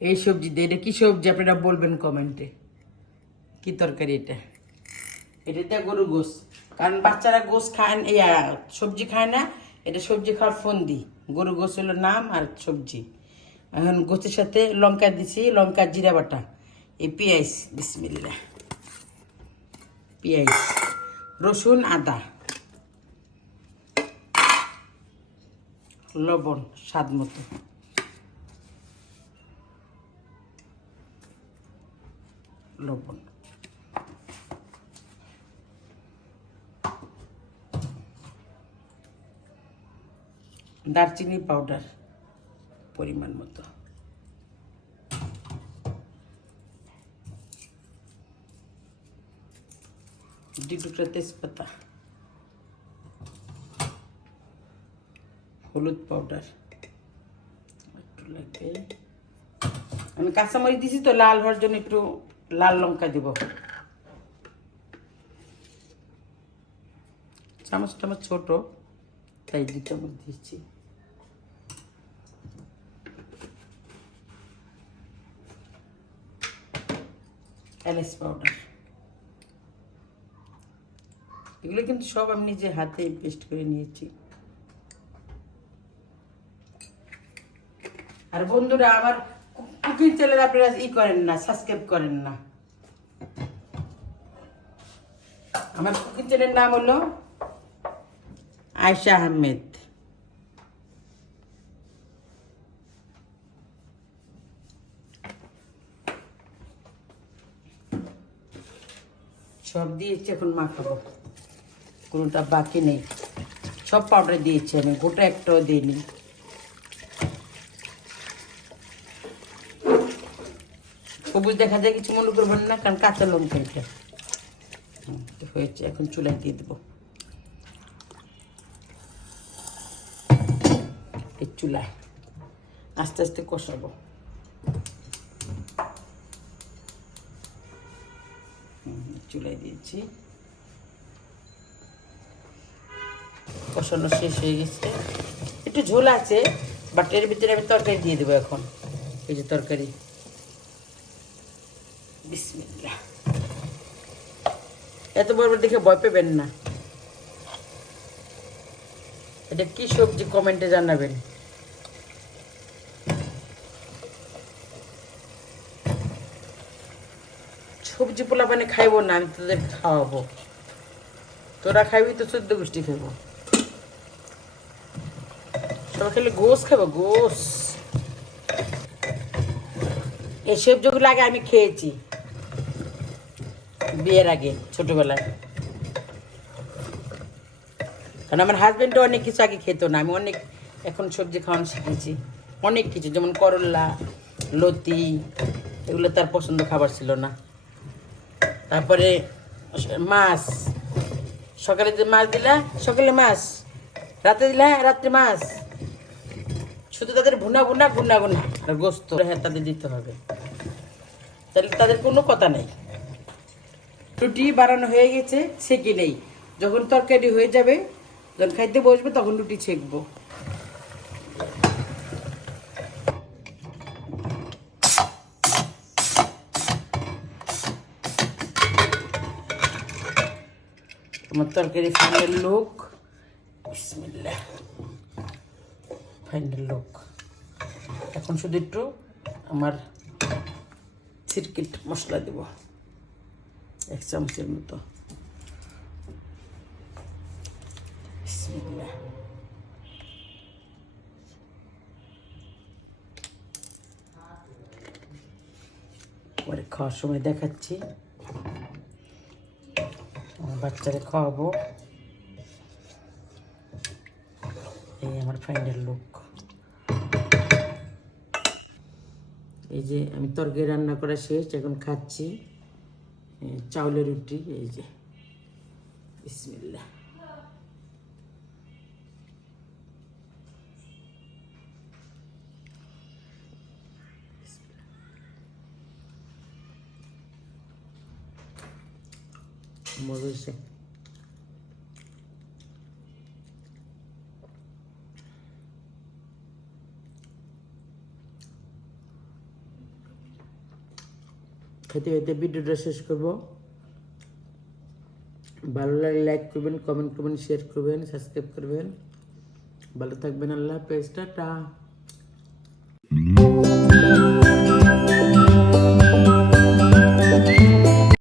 এই সবজি দিয়ে, এটা কী সবজি আপনারা বলবেন কমেন্টে? কি তরকারি এটা? এটা দিয়ে গরু গোস কারণ বাচ্চারা গোস খায় না- সবজি খায় না, এটা সবজি খাওয়ার ফোন দিই গরু গোস হলো নাম আর সবজি। এখন গোসের সাথে লঙ্কা দিছি, লঙ্কা, জিরা বাটা। এই পেঁয়াজ বিসমিল্লা পেঁয়াজ, রসুন, আদা। লবণ, স্বাদ মতো। লবণ দারচিনি পাউডার পরিমাণ মতো দুই টুকরা তেজপাতা হলুদ পাউডার একটু লাগবে আমি কাঁচামরিচ দিছি তো লাল হওয়ার জন্য একটু লাল লঙ্কা দিব। চামচটা আমার ছোট, তাই দু চামচ দিচ্ছি। এলাচ পাউডার এগুলো কিন্তু সব আমি নিজে হাতে পেস্ট করে নিয়েছি। আর বন্ধুরা, আমার কুকিং চ্যানেল আপনারা ই করেন না সাবস্ক্রাইব করেন না। আমার কুকিং চ্যানেলের নাম হলো আয়শা আহমেদ। সব দিয়েছি, এখন মাখাবো। কোনোটা বাকি নেই। সব পাউডার দিয়েছি আমি, গোটা একটাও দিইনি। সবুজ দেখা যায়, কিছু মনে করবেন না, কারণ কাঁচা লঙ্কা এটা। হয়েছে, এখন চুলায় দিয়ে দেবো। এই চুলায় আস্তে আস্তে কষাবো। চুলায় দিয়েছি। কষানো শেষ হয়ে গেছে। একটু ঝোল আছে, বাট এর ভিতরে আমি তরকারি দিয়ে দেবো এখন। এই যে তরকারি। এত বড় দেখে ভয় পেবেন না। এটা কি সবজি কমেন্টে জানাবেন। সবজি পোলা মানে খাইবো না, আমি তোদের খাওয়াবো। তোরা খাইবি তো চোদ্দ গোষ্ঠী খাইবো। সবাই খেলে গোস খাব গোস। এই সবজিগুলো আগে আমি খেয়েছি। বিয়ের আগে, ছোটবেলায়। কারণ আমার হাজব্যান্ডও অনেক কিছু আগে খেত না। আমি অনেক এখন সবজি খাওয়ানো শিখেছি। অনেক কিছু, যেমন করল্লা লতি, এগুলো তার পছন্দ খাবার ছিল না। তারপরে মাছ, সকালে যে মাছ দিলা, সকালে মাছ, রাতে দিলা, রাত্রে মাছ। শুধু তাদের ভুনা ভুনা গুনা গুনা আর গোস্ত হ্যাঁ তাদের দিতে হবে। তাহলে তাদের কোনো কথা নেই। রুটি বানানো হয়ে গেছে সেকে নেই? যখন তরকারি হয়ে যাবে, যখন খাইতে বসবে, তখন রুটি ছেঁকবো। আমার তরকারি ফাইনাল লুক ফাইনাল লুক এখন শুধু একটু আমার সিরকিট মশলা দেব। এক চামচের মতো পরে খাওয়ার সময় দেখাচ্ছি। বাচ্চারা খাওয়াবো। এই আমার ফাইনাল লুক এই যে আমি তরকারি রান্না করা শেষ, এখন খাচ্ছি। চাউলের রুটি এই যে। বিসমিল্লাহ। মজা খেতে খেতে ভিডিওটা শেষ করব। ভালো লাগলে লাইক করবেন কমেন্ট করবেন শেয়ার করবেন সাবস্ক্রাইব করবেন। ভালো থাকবেন, আল্লাহ হাফেজ, টাটা।